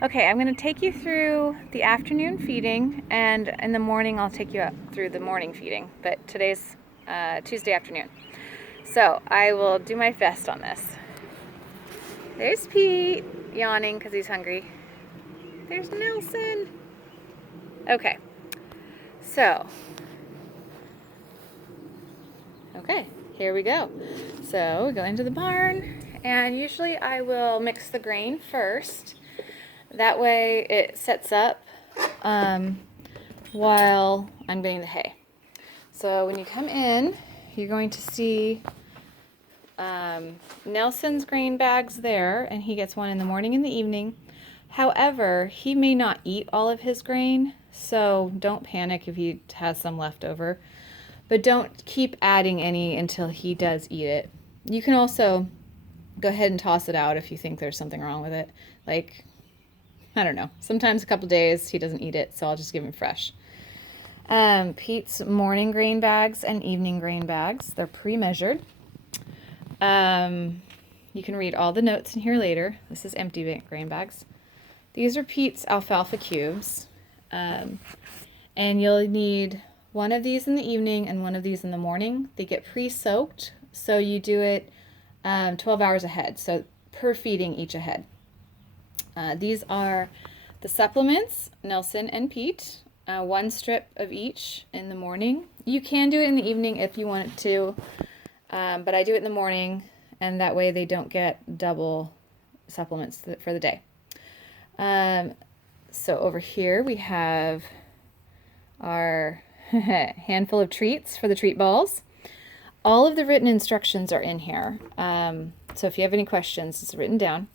Okay, I'm going to take you through the afternoon feeding, and in the morning I'll take you up through the morning feeding, but today's Tuesday afternoon. So I will do my best on this. There's Pete, yawning because he's hungry. There's Nelson. Okay, so, here we go. So we go into the barn, and usually I will mix the grain first. That way it sets up while I'm getting the hay. So when you come in, you're going to see Nelson's grain bags there, and he gets one in the morning and the evening. However, he may not eat all of his grain, so don't panic if he has some left over. But don't keep adding any until he does eat it. You can also go ahead and toss it out if you think there's something wrong with it. Like, I don't know. Sometimes a couple days he doesn't eat it, so I'll just give him fresh. Pete's morning grain bags and evening grain bags, they're pre-measured. You can read all the notes in here later. This is empty grain bags. These are Pete's alfalfa cubes. And you'll need one of these in the evening and one of these in the morning. They get pre-soaked, so you do it 12 hours ahead, so per feeding each ahead. These are the supplements, Nelson and Pete. One strip of each in the morning. You can do it in the evening if you want to, but I do it in the morning, and that way they don't get double supplements for the day. So over here we have our handful of treats for the treat balls. All of the written instructions are in here. So if you have any questions, it's written down.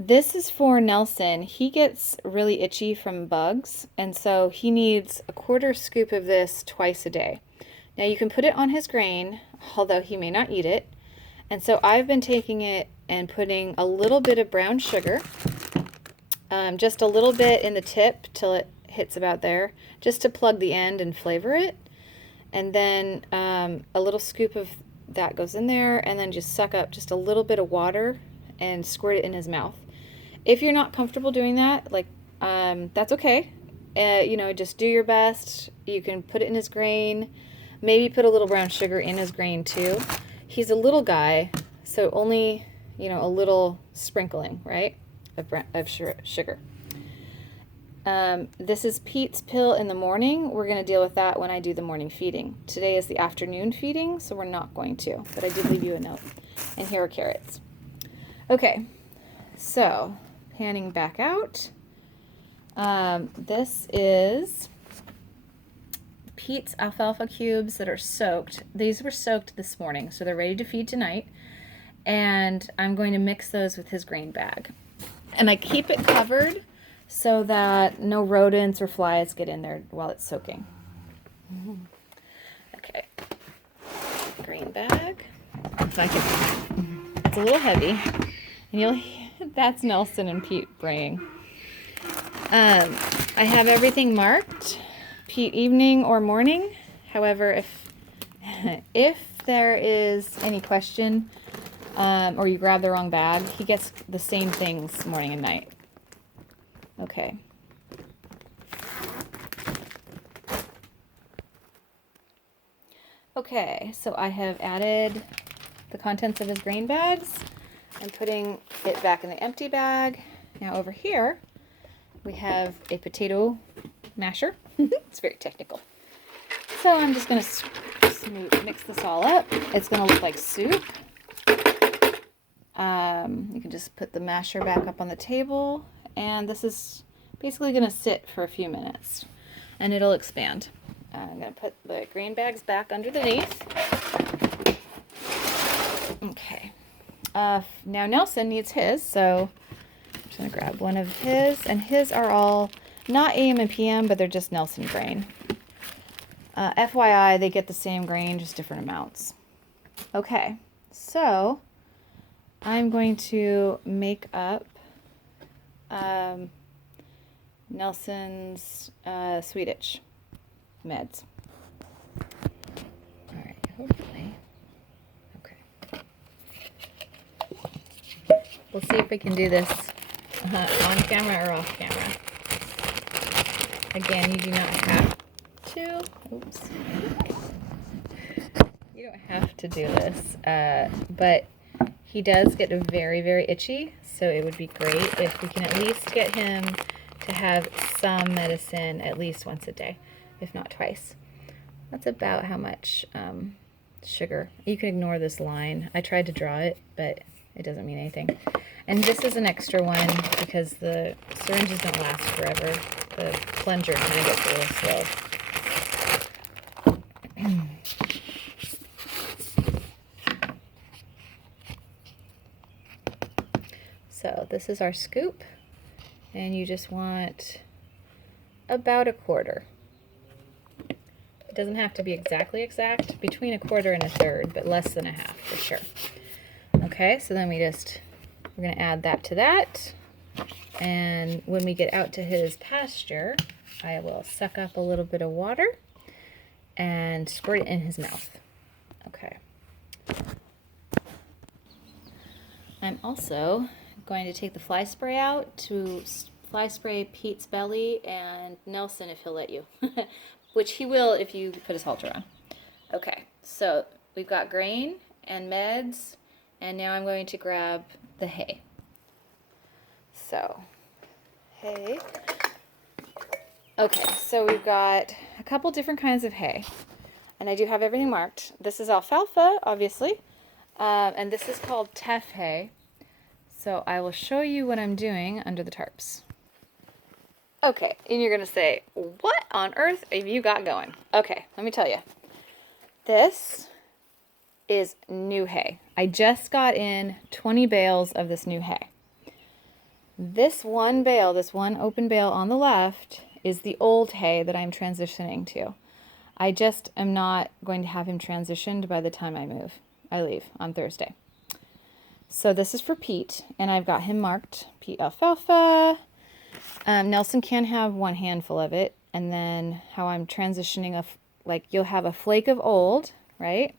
This is for Nelson. He gets really itchy from bugs, and so he needs a quarter scoop of this twice a day. Now you can put it on his grain, although he may not eat it. And so I've been taking it and putting a little bit of brown sugar, just a little bit in the tip till it hits about there, just to plug the end and flavor it. And then a little scoop of that goes in there, and then just suck up just a little bit of water and squirt it in his mouth. If you're not comfortable doing that, like, that's okay. Just do your best. You can put it in his grain, maybe put a little brown sugar in his grain too. He's a little guy, so only, a little sprinkling, right, of sugar. This is Pete's pill in the morning. We're going to deal with that when I do the morning feeding. Today is the afternoon feeding, so we're not going to, but I did leave you a note. And here are carrots. Okay, so panning back out. This is Pete's alfalfa cubes that are soaked. These were soaked this morning, so they're ready to feed tonight. And I'm going to mix those with his grain bag. And I keep it covered so that no rodents or flies get in there while it's soaking. Okay, grain bag. If I can, it's a little heavy. And that's Nelson and Pete braying. I have everything marked, Pete evening or morning. However, if there is any question, or you grab the wrong bag, he gets the same things morning and night. Okay. Okay, so I have added the contents of his grain bags. I'm putting it back in the empty bag. Now over here, we have a potato masher. It's very technical. So I'm just going to mix this all up. It's going to look like soup. You can just put the masher back up on the table, and this is basically going to sit for a few minutes, and it'll expand. I'm going to put the grain bags back underneath. Okay. Now Nelson needs his, so I'm just going to grab one of his, and his are all not AM and PM, but they're just Nelson grain. FYI, they get the same grain, just different amounts. Okay, so I'm going to make up Nelson's sweet itch meds. All right, hopefully. Okay. We'll see if we can do this On camera or off camera. Again, you do not have to. Oops. You don't have to do this, but he does get very, very itchy, so it would be great if we can at least get him to have some medicine at least once a day, if not twice. That's about how much sugar. You can ignore this line. I tried to draw it, but it doesn't mean anything. And this is an extra one because the syringes don't last forever. The plunger kind of gets a little slow. So this is our scoop, and you just want about a quarter. It doesn't have to be exactly exact, between a quarter and a third, but less than a half for sure. Okay, so then we're going to add that to that, and when we get out to his pasture, I will suck up a little bit of water and squirt it in his mouth. Okay. I'm also going to take the fly spray out to fly spray Pete's belly and Nelson if he'll let you, which he will if you put his halter on. Okay, so we've got grain and meds, and now I'm going to grab the hay. So, hay. Okay, so we've got a couple different kinds of hay, and I do have everything marked. This is alfalfa, obviously, and this is called teff hay. So I will show you what I'm doing under the tarps. Okay, and you're going to say, what on earth have you got going? Okay, let me tell you. This is new hay. I just got in 20 bales of this new hay. This one bale, this one open bale on the left, is the old hay that I'm transitioning to. I just am not going to have him transitioned by the time I leave on Thursday. So this is for Pete, and I've got him marked Pete alfalfa. Nelson can have one handful of it, and then how I'm transitioning, you'll have a flake of old, right?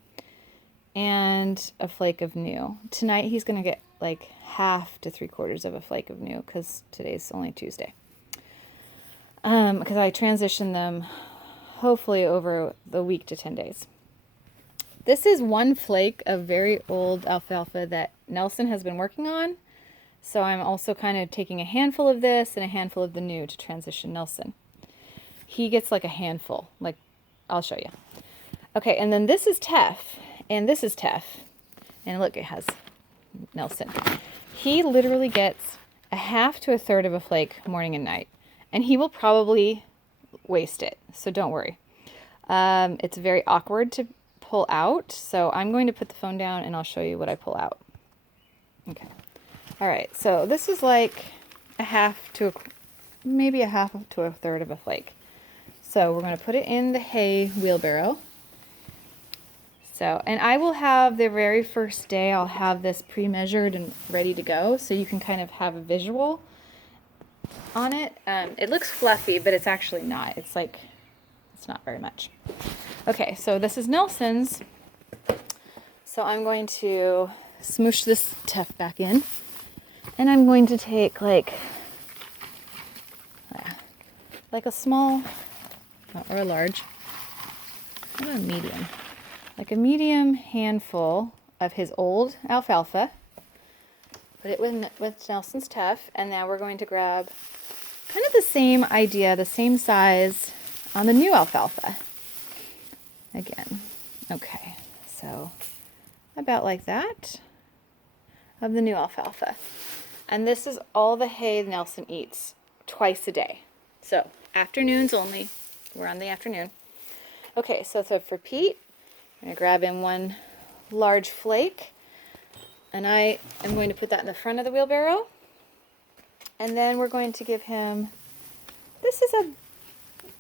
And a flake of new. Tonight he's going to get like half to 3/4 of a flake of new because today's only Tuesday. Because I transition them hopefully over the week to 10 days. This is one flake of very old alfalfa that Nelson has been working on. So I'm also kind of taking a handful of this and a handful of the new to transition Nelson. He gets like a handful, like I'll show you. Okay, and then this is teff, and this is teff. And look, it has Nelson. He literally gets a half to a third of a flake morning and night. And he will probably waste it, so don't worry. It's very awkward to pull out, so I'm going to put the phone down and I'll show you what I pull out. Okay. All right, so this is like maybe a half to a third of a flake. So we're going to put it in the hay wheelbarrow. So, and I will have the very first day, I'll have this pre-measured and ready to go, so you can kind of have a visual on it. It looks fluffy, but it's actually not. It's not very much. Okay, so this is Nelson's. So I'm going to smoosh this teff back in, and I'm going to take like a small or a large, how about a medium? Like a medium handful of his old alfalfa. Put it with Nelson's teff, and now we're going to grab kind of the same idea, the same size on the new alfalfa. Again, okay, so about like that of the new alfalfa. And this is all the hay Nelson eats twice a day. So afternoons only, we're on the afternoon. Okay, so for Pete, I'm going to grab him one large flake, and I am going to put that in the front of the wheelbarrow. And then we're going to give him, this is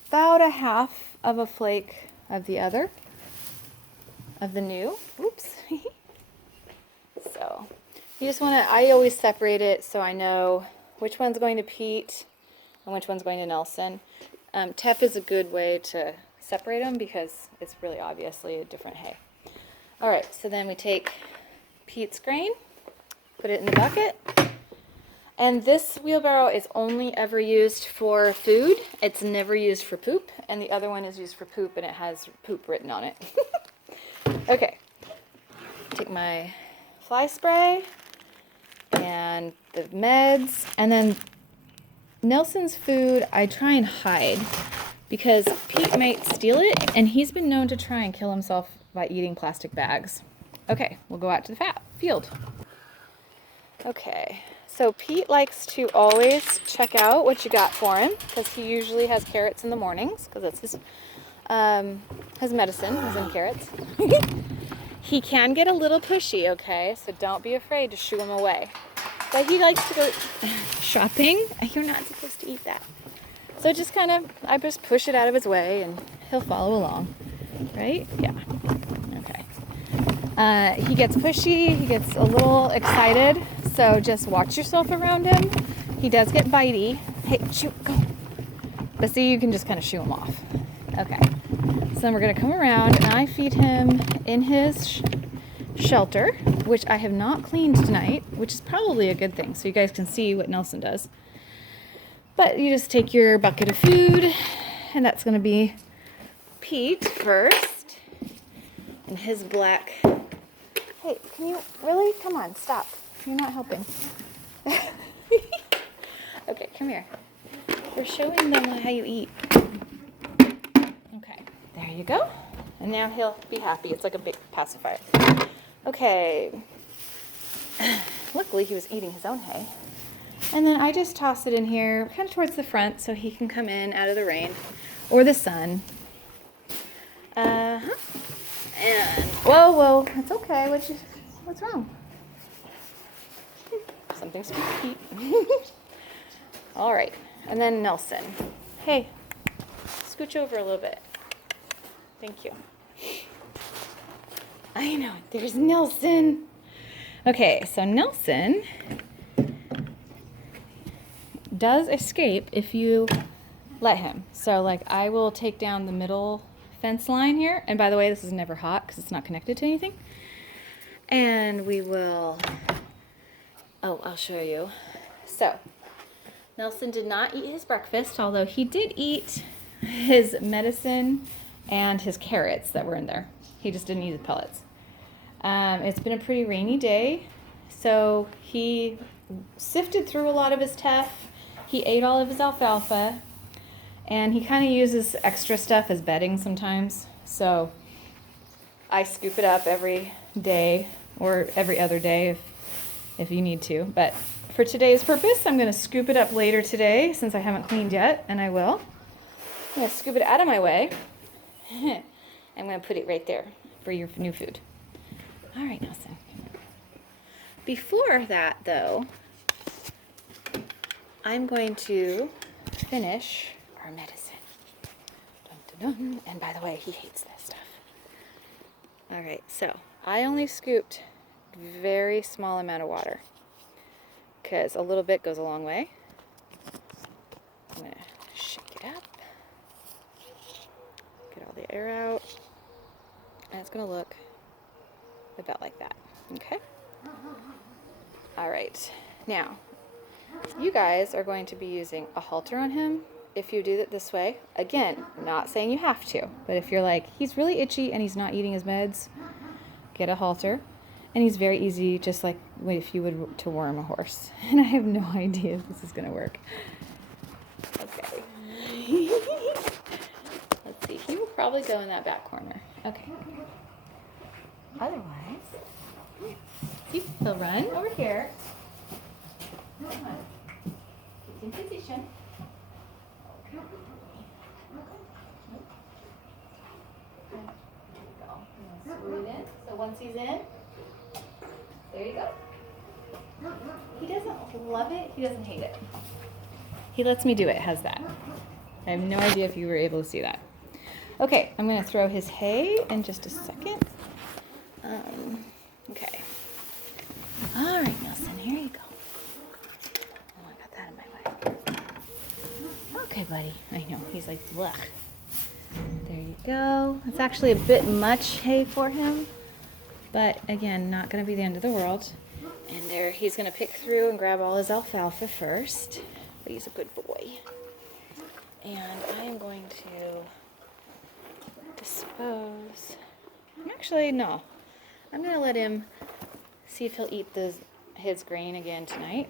about a half of a flake of the other, of the new. Oops. So you just want to, I always separate it so I know which one's going to Pete and which one's going to Nelson. Teff is a good way to separate them because it's really obviously a different hay. All right, so then we take Pete's grain, put it in the bucket, And this wheelbarrow is only ever used for food. It's never used for poop. And the other one is used for poop and it has poop written on it. Okay. Take my fly spray and the meds. And then Nelson's food I try and hide because Pete might steal it. And he's been known to try and kill himself by eating plastic bags. Okay, we'll go out to the field. Okay. So Pete likes to always check out what you got for him because he usually has carrots in the mornings because that's his medicine is in carrots. He can get a little pushy, okay? So don't be afraid to shoo him away. But he likes to go shopping. You're not supposed to eat that. So just kind of, I just push it out of his way and he'll follow along, right? Yeah. Okay. He gets pushy. He gets a little excited. So just watch yourself around him. He does get bitey. Hey, shoot, go. But see, you can just kind of shoo him off. Okay. So then we're going to come around and I feed him in his shelter, which I have not cleaned tonight, which is probably a good thing. So you guys can see what Nelson does. But you just take your bucket of food and that's going to be Pete first and his black. Hey, can you really? Come on, stop. You're not helping. Okay, come here. We're showing them how you eat. Okay, there you go. And now he'll be happy. It's like a big pacifier. Okay. Luckily, he was eating his own hay. And then I just toss it in here, kind of towards the front, so he can come in out of the rain or the sun. And whoa, it's okay. What's wrong? Something's Pete. All right, and then Nelson. Hey, scooch over a little bit. Thank you. I know, there's Nelson. Okay, so Nelson does escape if you let him. So like I will take down the middle fence line here. And by the way, this is never hot because it's not connected to anything. And we will, I'll show you. So Nelson did not eat his breakfast, although he did eat his medicine and his carrots that were in there. He just didn't eat the pellets. It's been a pretty rainy day, so he sifted through a lot of his teff. He ate all of his alfalfa, and he kind of uses extra stuff as bedding sometimes. So I scoop it up every day or every other day if you need to. But for today's purpose, I'm going to scoop it up later today since I haven't cleaned yet, and I will. I'm going to scoop it out of my way. I'm going to put it right there for your new food. All right, Nelson. Before that, though, I'm going to finish our medicine. Dun, dun, dun. And by the way, he hates this stuff. All right, so I only scooped a very small amount of water because a little bit goes a long way. I'm going to shake it up, get all the air out, and it's going to look about like that, okay? All right, now, you guys are going to be using a halter on him if you do it this way. Again, not saying you have to, but if you're like, he's really itchy and he's not eating his meds, get a halter. And he's very easy, just like if you would to worm a horse. And I have no idea if this is going to work. Okay. Let's see, he will probably go in that back corner. Okay. Otherwise, he'll run over here. Come on. It's in position. Okay. There you go. Swoop it in. So once he's in, there you go. He doesn't love it. He doesn't hate it. He lets me do it. How's that? I have no idea if you were able to see that. Okay, I'm going to throw his hay in just a second. Okay. All right, Nelson, here you go. Oh, I got that in my way. Okay, buddy. I know. He's like, blech. There you go. It's actually a bit much hay for him. But again, not going to be the end of the world. And there here. He's going to pick through and grab all his alfalfa first. But he's a good boy. And I am going to dispose. Actually, no. I'm going to let him see if he'll eat his grain again tonight.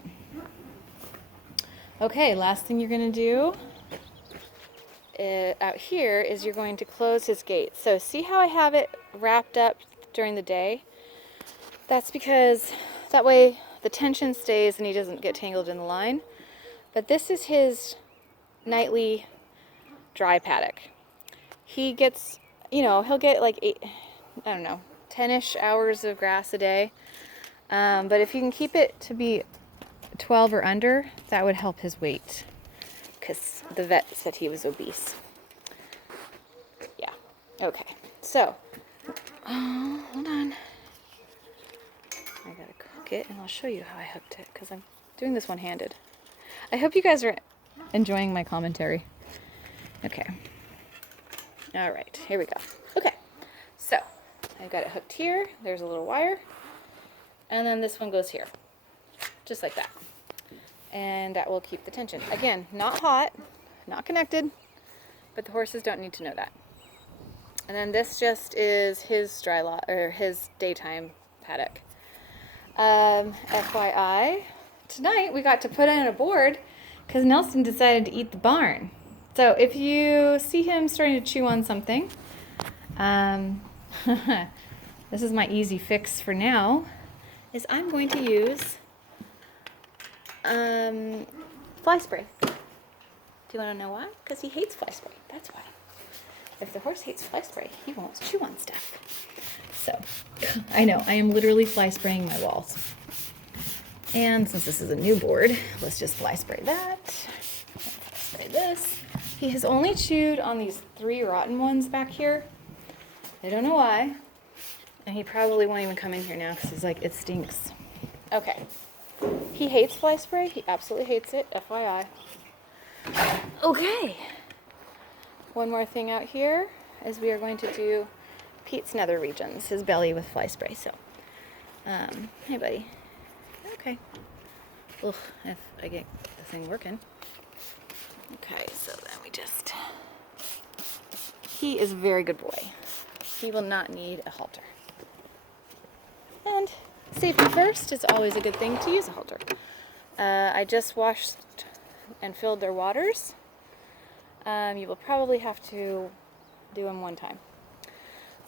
Okay, last thing you're going to do out here is you're going to close his gate. So see how I have it wrapped up during the day? That's because that way the tension stays and he doesn't get tangled in the line. But this is his nightly dry paddock. He gets, he'll get like 10-ish hours of grass a day. But if you can keep it to be 12 or under, that would help his weight. Because the vet said he was obese. Yeah. Okay. So, hold on. I gotta cook it, and I'll show you how I hooked it, because I'm doing this one-handed. I hope you guys are enjoying my commentary. Okay. All right, here we go. Okay, so I've got it hooked here. There's a little wire, and then this one goes here, just like that. And that will keep the tension. Again, not hot, not connected, but the horses don't need to know that. And then this just is his his daytime paddock. FYI, tonight we got to put in a board because Nelson decided to eat the barn. So if you see him starting to chew on something, this is my easy fix for now, is I'm going to use fly spray. Do you want to know why? Because he hates fly spray. That's why. If the horse hates fly spray, he won't chew on stuff. So, I know, I am literally fly spraying my walls. And since this is a new board, let's just fly spray that. Fly spray this. He has only chewed on these 3 rotten ones back here. I don't know why. And he probably won't even come in here now because he's like, it stinks. Okay. He hates fly spray. He absolutely hates it, FYI. Okay. One more thing out here is we are going to do Pete's nether regions, his belly with fly spray. So, hey buddy. Okay. Ugh, if I get the thing working. Okay, so then we just... He is a very good boy. He will not need a halter. And safety first, it's always a good thing to use a halter. I just washed and filled their waters. You will probably have to do them one time.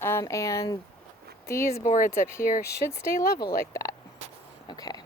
And these boards up here should stay level like that. Okay.